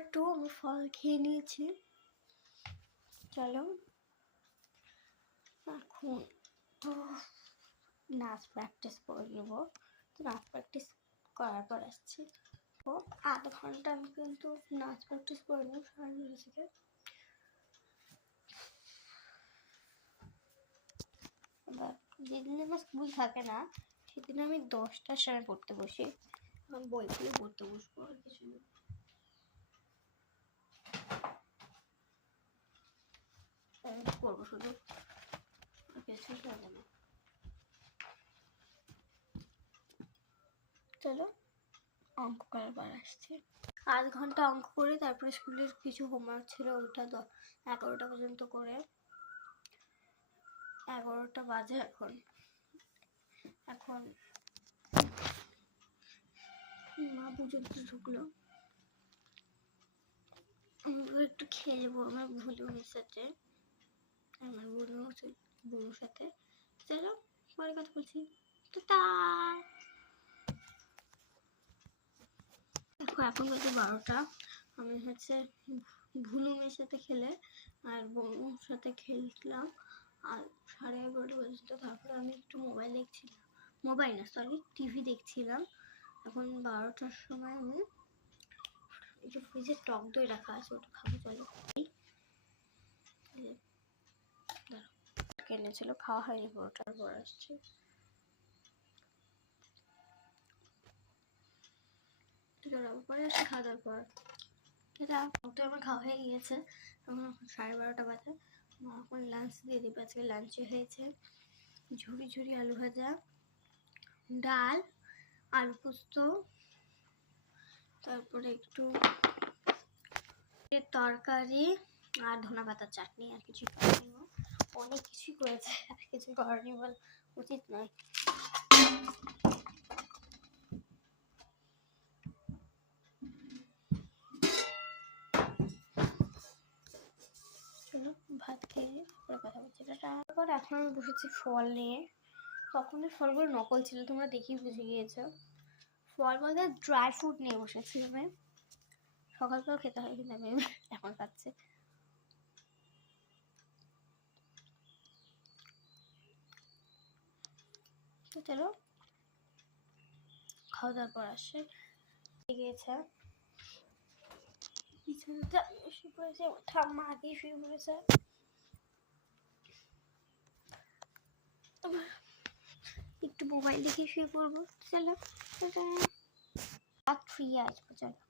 একটু আমি ফল খেয়ে নিয়েছি। চলো এখন তো নাচ প্র্যাকটিস করে নেবো। তো নাচ প্র্যাকটিস করার পর আসছি। তো আধ ঘন্টা আমি কিন্তু নাচ প্র্যাকটিস করে নেব সারা থেকে। যেদিন আমার স্কুল থাকে না সেদিন আমি 10টার সময় পড়তে বসি। এখন বইগুলো পড়তে বসবো, আর কিছু না। পড়বো শুধু, কিছু হবে না। চলো অঙ্ক করার পর আসছি। আধ ঘন্টা অঙ্ক করে তারপরে স্কুলের কিছু হোমওয়ার্ক ছিল ওটা 11টা পর্যন্ত করে 11টা বাজে এখন। মা পুজো দিতে ঢুকলো, একটু খেলবো আমার ভুলুমের সাথে, আমার বোনের সাথে। চলো পরে কথা বলছি। টাটা। দেখো এখন বাজে 12টা। আমি ভুলুমের সাথে খেলে আর বোনের সাথে খেলছিলাম আর 11:30 পর্যন্ত। তারপরে আমি একটু টিভি দেখছিলাম। এখন 12টার সময় আমি একটু ফ্রিজে টক দই রাখা আছে, ওটা খাবো। চলো এনেছিল, খাওয়া হয়নি, পুরোটার পর আসছে। পরে আসে খাওয়া দাওয়ার পর। তো আমার খাওয়া হয়ে গিয়েছে, এখন 12:30 বাজে। মা এখন লাঞ্চ দিয়ে দিবে। আজকে লাঞ্চে হয়েছে ঝুরি ঝুরি আলু ভাজা, ডাল, আলু পোস্ত, তারপরে একটু তরকারি আর ধনা পাতার চাটনি। আর কিছু করেনি, অনেক কিছুই করেছে, আর কিছু করেনি বল উচিত নয়। চলো ভাত খেয়ে তারপরে কথা বলছি। তারপর এখন আমি বসেছি ফল নিয়ে। তখনই ফলগুলো নকল ছিল, তোমরা দেখেই বুঝে গিয়েছো। ফল বলতে ড্রাই ফ্রুট নিয়ে বসেছি আমি। সকালবেলাও খেতে হয় কিন্তু আমি এখন খাচ্ছি। তো চলো খাওয়া দাওয়ার পর আসে গিয়েছে বিছানাতে শুয়ে পড়েছে, ঠাম্মা আগেই শুয়ে পড়েছে। একটু মোবাইল দেখে শুয়ে পড়বো। চলো 3 আসবো। চলো।